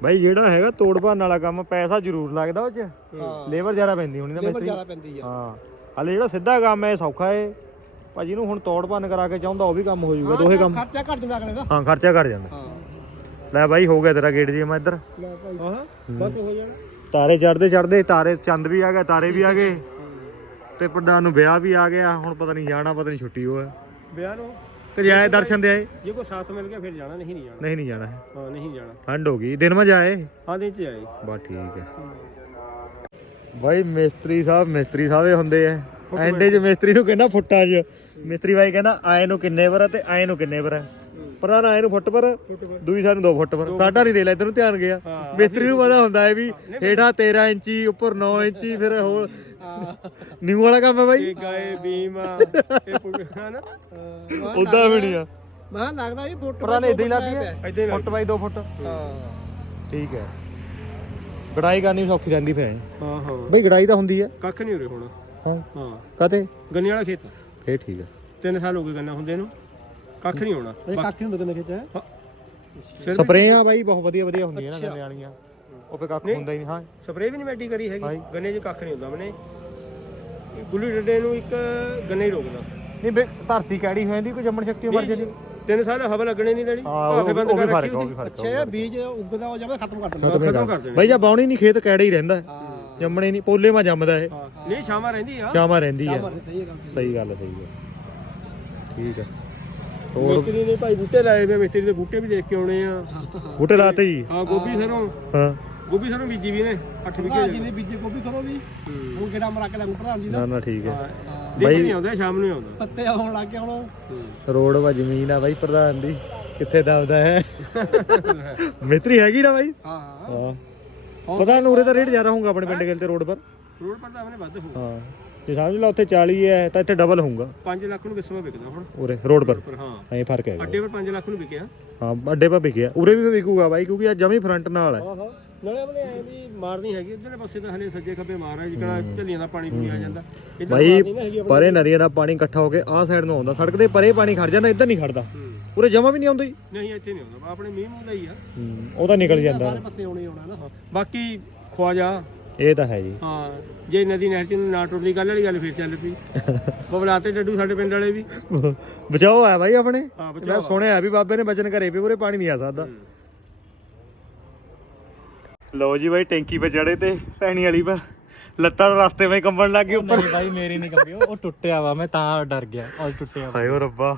ਬਾਈ ਜਿਹੜਾ ਹੈਗਾ ਤੋੜ ਭੰਨ ਵਾਲਾ ਕੰਮ ਪੈਸਾ ਜ਼ਰੂਰ ਲੱਗਦਾ ਉਹ ਚ। ਹਾਂ। ਲੇਬਰ ਜ਼ਿਆਦਾ ਪੈਂਦੀ ਹੋਣੀ ਨਾ ਲੇਬਰ ਮਿਸਤਰੀ। ਜ਼ਿਆਦਾ ਪੈਂਦੀ ਆ। ਹਾਂ। ਹਲੇ ਜਿਹੜਾ ਸਿੱਧਾ ਕੰਮ ਹੈ ਇਹ ਸੌਖਾ ਏ। ਭਾਜੀ ਨੂੰ ਹੁਣ ਤੋੜ ਭੰਨ ਕਰਾ ਕੇ ਚਾਹੁੰਦਾ ਉਹ ਵੀ ਕੰਮ ਹੋ ਜਾਊਗਾ ਦੋਹੇ ਕੰਮ। ਖਰਚਾ ਘੱਟ ਜਾਂਦਾ ਅਗਲੇ ਦਾ। ਹਾਂ ਖਰਚਾ ਘਟ ਜਾਂਦਾ। ਹਾਂ। ਲੈ ਬਾਈ ਹੋ ਗਿਆ ਤੇਰਾ ਗੇਟ ਜੀ ਮੈਂ ਇੱਧਰ। ਲੈ ਭਾਈ ਹਾਂ ਬਸ ਹੋ ਜਾਣਾ। ਤਾਰੇ ਚੜਦੇ ਚੜਦੇ ਤਾਰੇ ਚੰਦ ਵੀ ਆ ਗਿਆ ਤਾਰੇ ਵੀ ਆ ਗਏ। ਤੇ ਪ੍ਰਧਾਨ ਨੂੰ ਵਿਆਹ ਵੀ ਆ ਗਿਆ ਹੁਣ ਪਤਾ ਨਹੀਂ ਜਾਣਾ ਪਤਾ ਨਹੀਂ ਛੁੱਟੀ ਹੋਇਆ ਵਿਆਹ ਨੂੰ। ਕਿ ਜਾਏ ਦਰਸ਼ਨ ਦੇ ਆਏ? ਜੇ ਕੋਈ ਸਾਥ ਮਿਲ ਗਿਆ ਫਿਰ ਜਾਣਾ ਨਹੀਂ ਨਹੀਂ ਜਾਣਾ। ਨਹੀਂ ਨਹੀਂ ਜਾਣਾ ਹੈ। ਹਾਂ ਨਹੀਂ ਜਾਣਾ। ਠੰਡ ਹੋ ਗਈ। ਦਿਨ ਮਾ ਜਾਏ? ਹਾਂ ਦੇ ਚ ਆਏ ਬਸ ਠੀਕ ਹੈ। ਬਾਈ ਮਿਸਤਰੀ ਸਾਹਿਬ ਮਿਸਤਰੀ ਸਾਹਿਬੇ ਹੁੰਦੇ ਆ। ਐਂਡੇ 'ਚ ਮਿਸਤਰੀ ਨੂੰ ਕਹਿੰਦਾ ਫੁੱਟਾਂ 'ਚ ਮਿਸਤਰੀ ਬਾਈ ਕਹਿੰਦਾ ਆਏ ਨੂੰ ਕਿੰਨੇ ਪਰ ਆ ਤੇ ਆਏ ਨੂੰ ਕਿੰਨੇ ਪਰ ਪ੍ਰਧਾਨ ਆਏ ਨੂੰ ਫੁੱਟ ਪਰ ਦੂਈ ਸਾਨੂੰ 2 ਫੁੱਟ ਪਰ। ਸਾਡਾ ਨਹੀਂ ਦੇ ਲੈ ਤੈਨੂੰ ਧਿਆਨ ਗਿਆ। ਮਿਸਤਰੀ ਨੂੰ ਪਤਾ ਹੁੰਦਾ ਹੈ ਵੀ ਹੇਠਾਂ 13 ਇੰਚੀ ਉੱਪਰ 9 ਇੰਚੀ ਫਿਰ ਹੋਰ ਨਿਊ ਵਾਲਾ ਕੰਮ ਹੈ ਬਾਈ? ਇਹ ਗਾਏ ਬੀਮ ਇਹ ਪੁ- ਹਨਾ ਉਦਾਂ ਵੀ ਨਹੀਂ ਆ। ਮੈਂ ਲੱਗਦਾ ਇਹ ਫੁੱਟ ਨਹੀਂ ਇਦਾਂ ਹੀ ਲੱਗਦੀ ਹੈ? ਏਦਾਂ ਹੀ ਫੁੱਟ ਬਾਈ 2 ਫੁੱਟ। ਹਾਂ। ਠੀਕ ਹੈ। ਗੜਾਈ ਕਰਨੀ ਸੌਖੀ ਰਹਿੰਦੀ ਫੇ ਹਾਂ ਹਾਂ। ਬਈ ਗੜਾਈ ਤਾਂ ਹੁੰਦੀ ਹੈ। ਕੱਖ ਨਹੀਂ ਉਰੇ ਹੁਣ। ਹਾਂ। ਹਾਂ। ਕਦੇ ਗੰਨੇ ਵਾਲਾ ਖੇਤ ਆ। ਫੇਰ ਠੀਕ ਹੈ। ਤਿੰਨ ਸਾਲ ਹੋ ਗਏ ਗੰਨਾ ਹੁੰਦੇ ਨੂੰ। ਕੱਖ ਨਹੀਂ ਹੋਣਾ। ਇਹ ਕੱਖ ਨਹੀਂ ਹੁੰਦਾ ਕਿੰਨੇ ਖਿੱਚ ਹੈ। ਸਿਰ ਸਪਰੇਆਂ ਬਾਈ ਬਹੁਤ ਵਧੀਆ ਵਧੀਆ ਹੁੰਦੀਆਂ ਨਾ ਗੰਨੇ ਵਾਲੀਆਂ। ਉਹ ਫੇ ਕੱਖ ਹੁੰਦਾ ਹੀ ਨਹੀਂ ਹਾਂ। ਸਪਰੇਅ ਵੀ ਨਹੀਂ ਮੈਡੀ ਕਰੀ ਹੈਗੀ। ਹਾਂਜੀ। ਗੰਨੇ 'ਚ ਕੱਖ ਨਹੀਂ ਹੁੰਦਾ ਮਨੇ। ਗੁੱਲੀ ਡੰਡੇ ਨੂੰ ਇੱਕ ਗੰਨੇ ਹੀ ਰੋਕਦਾ। ਨਹੀਂ ਬੇ ਧਰਤੀ ਕਿਹੜੀ ਹੋ ਜਾਂਦੀ ਕੋਈ ਜੰਮਣ ਸ਼ਕਤੀ ਮਰ ਜਾਂਦੀ ਤਿੰਨ ਸਾਲ ਹਵਾ ਲੱਗਣੇ ਨਹੀਂ ਦੇਣੀ। ਹਾਂ ਉਹ ਭਾਫੇ ਬੰਦ ਉਹ ਕਰ ਰੱਖੀ ਆ, ਉਹ ਉਹਦੀ। ਫ਼ਰਕ ਅੱਛਾ ਇਹ ਬੀਜ ਉੱਗਦਾ ਉਹ ਜਮਾ ਖਤਮ ਕਰ ਦਿੰਦਾ ਖਤਮ ਕਰ ਦੇਣਾ। ਬਾਈ ਜਾਂ ਬਾਉਣੀ ਨਹੀਂ ਖੇਤ ਕਿਹੜਾ ਹੀ ਰਹਿੰਦਾ। ਹਾਂ। ਜੰਮਣੇ ਨਹੀਂ ਪੋਲੇ ਮਾ ਜੰਮਦਾ ਇਹ। ਹਾਂ। ਨਹੀਂ ਛਾਵਾਂ ਰਹਿੰਦੀ ਆ। ਸ਼ਾਮਾ ਰਹਿੰਦੀ ਹੈ ਸਹੀ ਹੈ ਗੱਲ ਸਹੀ ਗੱਲ। ਹੈ, ਸਹੀ ਹੈ ਠੀਕ ਹੈ ਹੋਰ? ਮਿਸਤਰੀ ਨੇ ਭਾਈ ਬੂਟੇ ਲਾਏ ਵੇ ਮਿਸਤਰੀ ਦੇ ਬੂਟੇ ਵੀ ਦੇਖ ਕੇ ਆਉਣੇ ਆ। ਬੂਟੇ ਲਾਤੇ ਜੀ? ਹਾਂ ਗੋਭੀ ਸਰੋਂ। ਹਾਂ। ਗੋਭੀ ਸਰੋਂ ਬੀਜੀ ਵੀ ਨੇ 8 ਭਰਾ ਵਿਗੇ ਜੀ ਨੇ ਬੀਜੇ ਗੋਭੀ ਸਰੋਂ ਵੀ। ਹੁਣ ਕਿਹੜਾ ਮਰਾ ਕੇ ਲਾਂਗੂ ਪ੍ਰਧਾਨ ਜੀ ਦਾ। ਨਾ ਨਾ ਠੀਕ ਹੈ। ਦੇਖ ਨਹੀਂ ਆਉਂਦਾ ਸ਼ਾਮ ਨੂੰ ਹੀ ਆਉਂਦਾ। ਪੱਤੇ ਆਉਣ ਲੱਗ ਗਏ ਹੁਣ। ਰੋਡ ਵਾ ਜ਼ਮੀਨ ਆ ਬਾਈ ਪ੍ਰਧਾਨ ਦੀ। ਕਿੱਥੇ ਦਬਦਾ ਹੈ? [LAUGHS] ਮਿਸਤਰੀ ਹੈਗੀ ਨਾ ਬਾਈ? ਹਾਂ ਹਾਂ। ਪਤਾ ਨੂਰੇ ਦਾ ਰੇਟ ਜ਼ਿਆਦਾ ਹੋਊਗਾ ਆਪਣੇ ਪਿੰਡ ਗਿਲ ਤੇ ਰੋਡ ਪਰ? ਰੋਡ ਪਰ ਤਾਂ ਆਪਣੇ ਵੱਧ ਹੋ ਹਾਂ। ਜੇ ਸਮਝ ਲਾ ਉੱਥੇ 40 ਹੈ ਤਾਂ ਇੱਥੇ ਡਬਲ ਹੋਊਗਾ। 5 ਲੱਖ ਨੂੰ ਵਿਸਵਾ ਵਿਕਦਾ ਹੁਣ। ਉਰੇ ਰੋਡ ਪਰ। ਪਰ ਹਾਂ। ਐਂ ਫ਼ਰਕ ਹੈਗਾ। ਅੱਡੇ ਪਰ 5 ਲੱਖ ਨੂੰ ਵਿਕਿਆ। ਹਾਂ ਅੱਡੇ ਪਰ ਵਿਕਿਆ। ਉਰੇ ਵੀ ਵਿਕੂਗਾ ਬਾਈ ਕਿਉਂਕਿ ਆ ਜਮੀ ਫਰੰਟ ਨਾਲ ਹੈ। ਹਾਂ ਹਾਂ। ਨਾਲੇ ਆਪਣੇ ਐ ਵੀ ਮਾਰਨੀ ਹੈਗੀ ਉਧਰਲੇ ਪਾਸੇ ਤਾਂ ਹਲੇ ਸੱਜੇ ਖੱਬੇ ਮਾਰ ਹੈ। ਜਿਕਣਾ ਝੱਲੀਆਂ ਦਾ ਪਾਣੀ ਪੂਣੀ ਆ ਜਾਂਦਾ। ਇੱਧਰ ਮਾਰਨੀ ਨਾ ਹੈਗੀ ਆਪਣੀ। ਪਰੇ ਨਰੀਆਂ ਦਾ ਪਾਣੀ ਇਕੱਠਾ ਹੋ ਕੇ ਆਹ ਸਾਈਡ ਨੂੰ ਆਉਂਦਾ ਸੜਕ ਦੇ ਪਰੇ ਪਾਣੀ ਖੜ ਜਾਂਦਾ ਇੱਧਰ ਨਹੀਂ ਖੜਦਾ। ਉਰੇ ਜਮਾ ਵੀ ਨਹੀਂ ਆਉਂਦਾ ਜੀ। ਨਹੀਂ ਇੱਥੇ ਨਹੀਂ ਆਉਂਦਾ ਆਪਣੇ ਮੀਂਹ ਮੂੰਹ ਹੀ ਆ। ਉਹ ਤਾਂ ਨਿਕਲ ਜਾਂਦਾ। ਸਾਰੇ ਪਾਸੇ ਆਉਣੇ ਆਉਣਾ ਨਾ। ਬਾਕੀ ਖਵਾਜਾ। ਇਹ ਤਾਂ ਹੈ ਜੀ। ਹਾਂ ਜੇ ਨਦੀ ਨਹਿਰ ਚ ਨਾ ਟੁੱਟਦੀ ਗੱਲ ਵਾਲੀ ਗੱਲ ਫੇਰ ਚੱਲ ਪਈ। [LAUGHS] ਬਬਲਾਤੇ ਡੱਡੂ ਸਾਡੇ ਪਿੰਡ ਵਾਲੇ ਵੀ। ਬਚਾਓ ਹੈ ਬਾਈ ਆਪਣੇ। ਹਾਂ ਮੈਂ ਬਚਾਓ ਸੁਣਿਆ ਵੀ ਬਾਬੇ ਨੇ ਬਚਨ ਘਰੇ ਵੀ ਉਰੇ ਪਾਣੀ ਨਹੀਂ ਆ ਸਕਦਾ। ਲਓ ਜੀ ਬਾਈ ਟੈਂਕੀ 'ਤੇ ਚੜੇ ਤੇ ਪੈਣੀ ਵਾਲੀ ਪਾ ਲੱਤਾਂ ਤਾਂ ਰਸਤੇ ਵਿੱਚ ਕੰਬਣ ਲੱਗ ਗਈ ਉੱਪਰ। ਨਹੀਂ ਬਾਈ ਮੇਰੀ ਨਹੀਂ ਕੰਬੀ। ਉਹ ਟੁੱਟਿਆ ਵਾ ਮੈਂ ਤਾਂ ਡਰ ਗਿਆ। ਉਹ ਟੁੱਟਿਆ ਹਾਏ ਓ ਰੱਬਾ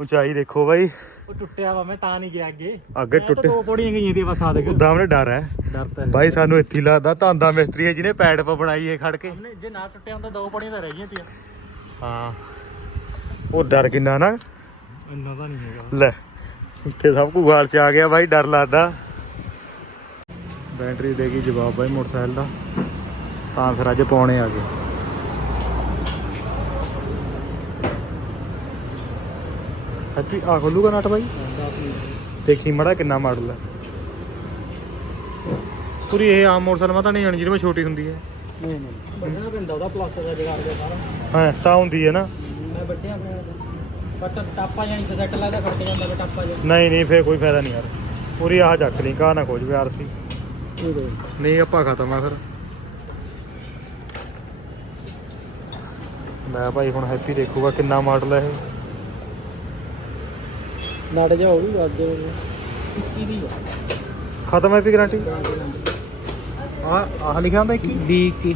ਉਚਾਈ ਦੇਖੋ ਬਾਈ। ਉਹ ਟੁੱਟਿਆ ਵਾ ਮੈਂ ਤਾਂ ਨਹੀਂ ਗਿਆ ਅੱਗੇ। ਅੱਗੇ ਤਾਂ ਟੁੱਟੇ। ਦੋ ਪੌੜੀਆਂ ਗਈਆਂ ਸੀ ਬਸ ਆ ਦੇਖ। ਉਦਾਂ ਮੈਨੂੰ ਡਰ ਹੈ। ਡਰ ਤਾਂ ਬਾਈ ਸਾਨੂੰ ਇੱਥੇ ਹੀ ਲੱਗਦਾ ਧਾਂਦਾ ਮਿਸਤਰੀ ਹੈ ਜਿਹਨੇ ਪੈਡ ਪਾ ਬਣਾਈ ਹੈ ਖੜ ਕੇ। ਜੇ ਨਾ ਟੁੱਟਿਆ ਹੁੰਦਾ ਦੋ ਪੌੜੀਆਂ ਤਾਂ ਰਹਿ ਗਈਆਂ ਤੀਆਂ। ਹਾਂ। ਉਹ ਡਰ ਕਿੰਨਾ ਨਾ। ਇੰਨਾ ਤਾਂ ਨਹੀਂ ਹੈਗਾ। ਲੈ ਇੱਥੇ ਸਭ ਕੁ ਗਾਲ ਚ ਆ ਗਿਆ ਬਾਈ ਡਰ ਲੱਗਦਾ। ਬੈਟਰੀ ਦੇ ਗਈ ਜਵਾਬ ਬਾਈ ਮੋਟਰਸਾਈਕਲ ਦਾ। ਤਾਂ ਫਿਰ ਅੱਜ ਪਾਉਣੇ ਆ ਗਏ। ਹੈਪੀ ਆ ਖੋਲੂਗਾ ਨਟ ਬਾਈ? ਦੇਖੀ ਮੜਾ ਕਿੰਨਾ ਮਾਡਲ ਹੈ ਪੂਰੀ ਇਹ ਆਮ ਮੋਟਰਸਾਈਕਲ ਮਾ ਤਾਂ ਨਹੀਂ ਜਾਣੀ ਵਿੱਚ ਛੋਟੀ ਹੁੰਦੀ ਹੈ। ਨਹੀਂ ਨਹੀਂ। ਵੱਢਣਾ ਪੈਂਦਾ ਉਹਦਾ ਪਲਾਸਟਰ ਦਾ ਜਗਾੜ ਗਿਆ ਸਾਰਾ। ਹਾਂ ਤਾਂ ਹੁੰਦੀ ਹੈ ਨਾ। ਮੈਂ ਵੱਢਿਆ ਪਿਆ ਬਟ ਟਾਪਾ ਜਾਣੀ ਤੇ ਸੈੱਟ ਲੱਗਦਾ ਖੜਕ ਜਾਂਦਾ ਵਾ ਟਾਪਾ ਜਾ ਨਹੀਂ ਨਹੀਂ ਫੇਰ ਕੋਈ ਫਾਇਦਾ ਨਹੀਂ ਯਾਰ। ਪੂਰੀ ਆਹ ਚੱਕ ਲਈ ਕਾ ਨਾ ਖੋਜ ਪਿਆਰ ਸੀ। ਨਹੀਂ ਆਪਾਂ ਖਤਮ ਆ ਫਿਰ। ਲੈ ਭਾਈ ਹੁਣ ਹੈਪੀ ਦੇਖੂਗਾ ਕਿੰਨਾ ਮਾਡਲ ਹੈ ਇਹ। ਨੜ ਜਾ ਉਹ ਵੀ ਵੱਧ ਦੇ ਕੀ ਦੀ ਖਤਮ ਹੈਪੀ ਗਾਰੰਟੀ ਆ ਆਹ ਲਿਖਿਆ ਹੁੰਦਾ 21 ਵੀ ਕੀ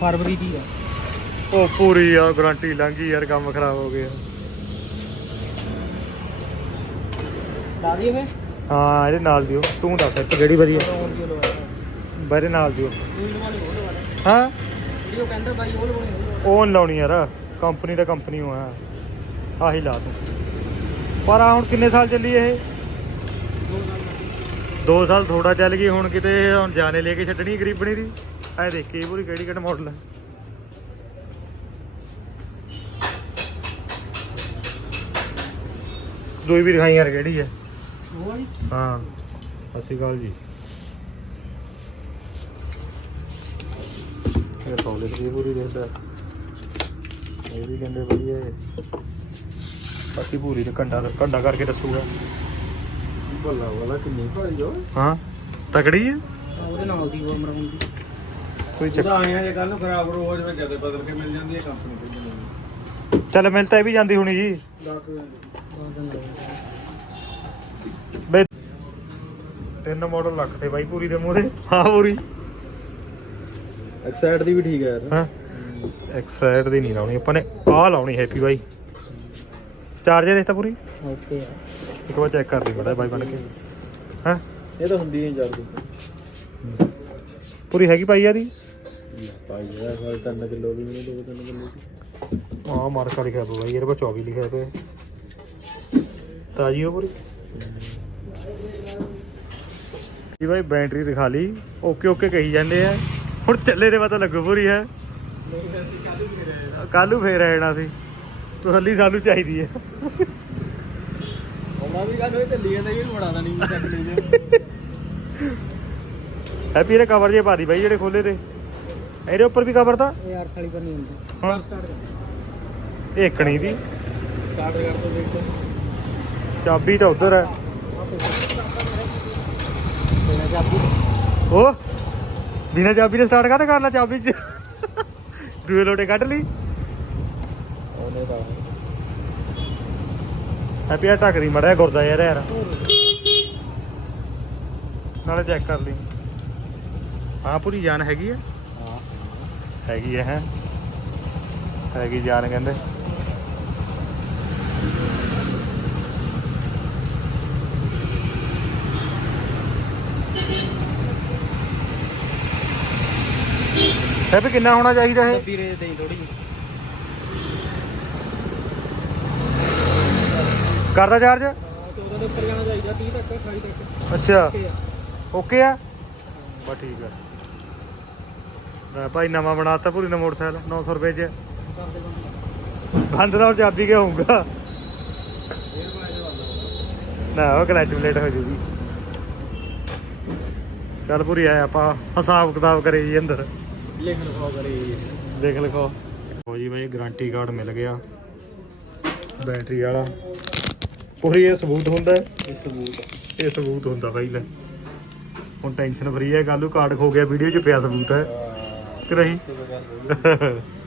ਫਰਵਰੀ ਦੀ ਆ। ਉਹ ਪੂਰੀ ਯਾਰ ਗਾਰੰਟੀ ਲੰਘ ਗਈ ਯਾਰ ਕੰਮ ਖਰਾਬ ਹੋ ਗਿਆ। ਲਾ ਫੇ ਹਾਂ ਇਹਦੇ ਨਾਲ ਦਿਓ। ਤੂੰ ਦੱਸ ਇੱਕ ਕਿਹੜੀ ਵਧੀਆ। ਬਾਰੇ ਨਾਲ ਦਿਓ। ਹਾਂ? ਵੀਡੀਓ ਕਹਿੰਦਾ ਬਾਈ ਉਹ ਲਵਾਉਣੀ ਉਹ ਲਾਉਣੀ ਯਾਰ। ਕੰਪਨੀ ਦਾ ਕੰਪਨੀ ਹੋਆ ਆਹੀ ਲਾ ਤੂੰ। ਪਰ ਆ ਹੁਣ ਕਿੰਨੇ ਸਾਲ ਚੱਲੀ ਇਹ? 2 ਸਾਲ ਥੋੜਾ ਚੱਲ ਗਈ ਹੁਣ ਕਿਤੇ ਹੁਣ ਜਾਣੇ ਲੈ ਕੇ ਛੱਡਣੀ ਗਰੀਬਣੀ ਦੀ। ਐ ਦੇਖੀ ਪੂਰੀ ਕਿਹੜੀ ਕਿਹੜਾ ਮਾਡਲ ਹੈ। ਦੋਈ ਵੀ ਦਿਖਾਈ ਯਾਰ ਕਿਹੜੀ ਹੈ। ਹਾਂ। ਸਤਿ ਸ਼੍ਰੀ ਅਕਾਲ ਜੀ। ਇਹ ਸੌਲਿਡ ਵੀ ਪੂਰੀ ਦੇਖਦਾ। ਇਹ ਵੀ ਕਹਿੰਦੇ ਵਧੀਆ ਹੈ ਬਾਕੀ ਪੂਰੀ ਤੇ ਕੰਡਾ ਕੰਡਾ ਕਰਕੇ ਦੱਸੂਗਾ। ਬੱਲਾ ਵਾਲਾ ਕਿੰਨੀ ਭਾਰੀ ਹੋ ਹਾਂ ਤਕੜੀ ਹੈ ਉਹਦੇ ਨਾਲ ਦੀ ਉਹ ਮਰਾਉਣ ਦੀ ਕੋਈ ਚੱਕ ਆਇਆ ਜੇ ਕੱਲ ਨੂੰ ਖਰਾਬ ਰੋ ਹੋ ਜਾਵੇ ਜਦੇ ਬਦਲ ਕੇ ਮਿਲ ਜਾਂਦੀ ਹੈ ਕੰਪਨੀ ਤੋਂ ਚੱਲ ਮਿਲ ਤਾਂ ਇਹ ਵੀ ਜਾਂਦੀ ਹੋਣੀ ਜੀ। ਬਈ ਤਿੰਨ ਮਾਡਲ ਲੱਖ ਤੇ ਬਾਈ ਪੂਰੀ ਦੇ ਮੂਹਰੇ। ਹਾਂ ਪੂਰੀ। ਐਕਸਾਈਡ ਦੀ ਵੀ ਠੀਕ ਹੈ ਯਾਰ। ਹਾਂ। ਐਕਸਾਈਡ ਦੀ ਨਹੀਂ ਲਾਉਣੀ ਆਪਾਂ ਨੇ ਆਹ ਲਾਉਣੀ ਹੈਪੀ ਬਾਈ ਚਾਰਜਰ ਇਸ ਤਾਂ ਪੂਰੀ? ਓਕੇ ਇੱਕ ਵਾਰ ਚੈੱਕ ਕਰ ਲਈ ਬੜਾ ਬਾਈ ਬਣ ਕੇ। ਹਾਂ। ਇਹ ਤਾਂ ਹੁੰਦੀ ਨਹੀਂ ਚੱਲਦੀ ਪੂਰੀ ਹੈਗੀ ਪਾਈ ਆ ਦੀ ਪਾਈ ਯਾਰ ਸਾਲ 3 ਕਿਲੋ ਦੀ ਨਹੀਂ 2 3 ਕਿਲੋ ਆਹ ਮਾਰਕਾ ਲਿਖਿਆ ਪਿਆ ਬਾਈ ਇਹਦੇ ਪਰ 24 ਲਿਖਿਆ ਪਿਆ। ਤਾਜੀ ਹੋ ਪੂਰੀ? ਜੀ ਬਾਈ ਬੈਟਰੀ ਦਿਖਾ ਲਈ। ਓਕੇ ਓਕੇ ਕਹੀ ਜਾਂਦੇ ਆ। ਹੁਣ ਚੱਲੇ ਤੇ ਪਤਾ ਲੱਗੂ ਪੂਰੀ ਹੈ। ਕੱਲੂ ਫੇਰ ਆ ਜਾਣਾ ਸੀ। ਤਸੱਲੀ ਸਾਨੂੰ ਚਾਹੀਦੀ ਹੈ। ਨਾ ਵੀ ਗੱਲ ਹੋਈ ਤੇ ਲੀਆਂ ਦਾ ਹੀ ਬਣਾ ਦੇਣੀ ਚੱਕ ਲਈ ਜੇ ਹੈਪੀ ਇਹਦੇ ਕਵਰ ਜੇ ਪਾ ਦੀ ਬਾਈ ਜਿਹੜੇ ਖੋਲੇ ਤੇ। ਇਹਦੇ ਉੱਪਰ ਵੀ ਕਵਰ ਤਾਂ? ਇਹ ਅਰਥ ਵਾਲੀ ਪਰ ਨਹੀਂ ਹੁੰਦੀ। ਹਾਂ ਸਟਾਰਟ ਕਰ ਇਹ ਇਕਣੀ ਦੀ। ਸਟਾਰਟ ਕਰ ਦੋ ਦੇਖ ਚਾਬੀ ਤਾਂ ਉਧਰ ਹੈ। ਤੇ ਚਾਬੀ ਉਹ ਬਿਨਾ ਚਾਬੀ ਦੇ ਸਟਾਰਟ ਕਾਹਤੇ ਕਰ ਲਾ ਚਾਬੀ ਚ? ਦੂਏ ਲੋਟੇ ਕੱਢ ਲਈ। ਉਹਨੇ ਤਾਂ ਹੈਪੀ ਆ ਢੱਕਦੀ ਮੜਿਆ ਗੁਰਦਾ ਯਾਰ ਯਾਰ। ਨਾਲੇ ਚੈੱਕ ਕਰ ਲਈ। ਹਾਂ ਪੂਰੀ ਜਾਨ ਹੈਗੀ ਆ? ਹੈਗੀ ਆ ਹੈ। ਹੈਗੀ ਜਾਨ ਕਹਿੰਦੇ। ਹੈਪੀ ਕਿੰਨਾ ਹੋਣਾ ਚਾਹੀਦਾ ਇਹ? ਡੱਬੀ ਰੇ ਦੇਈ ਥੋੜੀ ਕਰਦਾ ਚਾਰਜ ਹਾਂ ਤੇ ਉਹਦੇ ਉੱਪਰ ਜਾਣਾ ਚਾਹੀਦਾ 30 ਤੱਕ 28 ਤੱਕ। ਅੱਛਾ। ਓਕੇ ਆ। ਬਸ ਠੀਕ ਆ। ਲੈ ਭਾਈ ਨਵਾਂ ਬਣਾਤਾ ਪੂਰੀ ਨਾ ਮੋਟਰਸਾਈਕਲ 900 ਰੁਪਏ ਚ। ਬੰਦ ਦਾ ਚਾਬੀ ਕੇ ਹੋਊਗਾ? ਨਾ ਉਹ ਕਲਚ ਪਲੇਟ ਹੋ ਜੂਗੀ। ਚੱਲ ਪੂਰੀ ਆਇਆ ਆਪਾਂ ਹਿਸਾਬ ਕਿਤਾਬ ਕਰੇ ਜੀ ਅੰਦਰ। ਲਿਖ ਕਰੀ। ਦੇਖ ਲਿਖੋ ਹੋ ਜੀ ਬਾਈ ਗਾਰੰਟੀ ਕਾਰਡ ਮਿਲ ਗਿਆ। ਬੈਟਰੀ ਵਾਲਾ। ਪੂਰੀ ਇਹ ਸਬੂਤ ਹੁੰਦਾ ਹੈ? ਇਹ ਸਬੂਤ ਇਹ ਸਬੂਤ ਹੁੰਦਾ ਬਾਈ ਲੈ। ਹੁਣ ਟੈਨਸ਼ਨ ਫਰੀ ਹੈ ਕੱਲ੍ਹ ਨੂੰ ਕਾਰਡ ਖੋ ਗਿਆ ਵੀਡੀਓ 'ਚ ਪਿਆ ਸਬੂਤ ਹੈ। ਕਿ ਨਹੀਂ? [LAUGHS]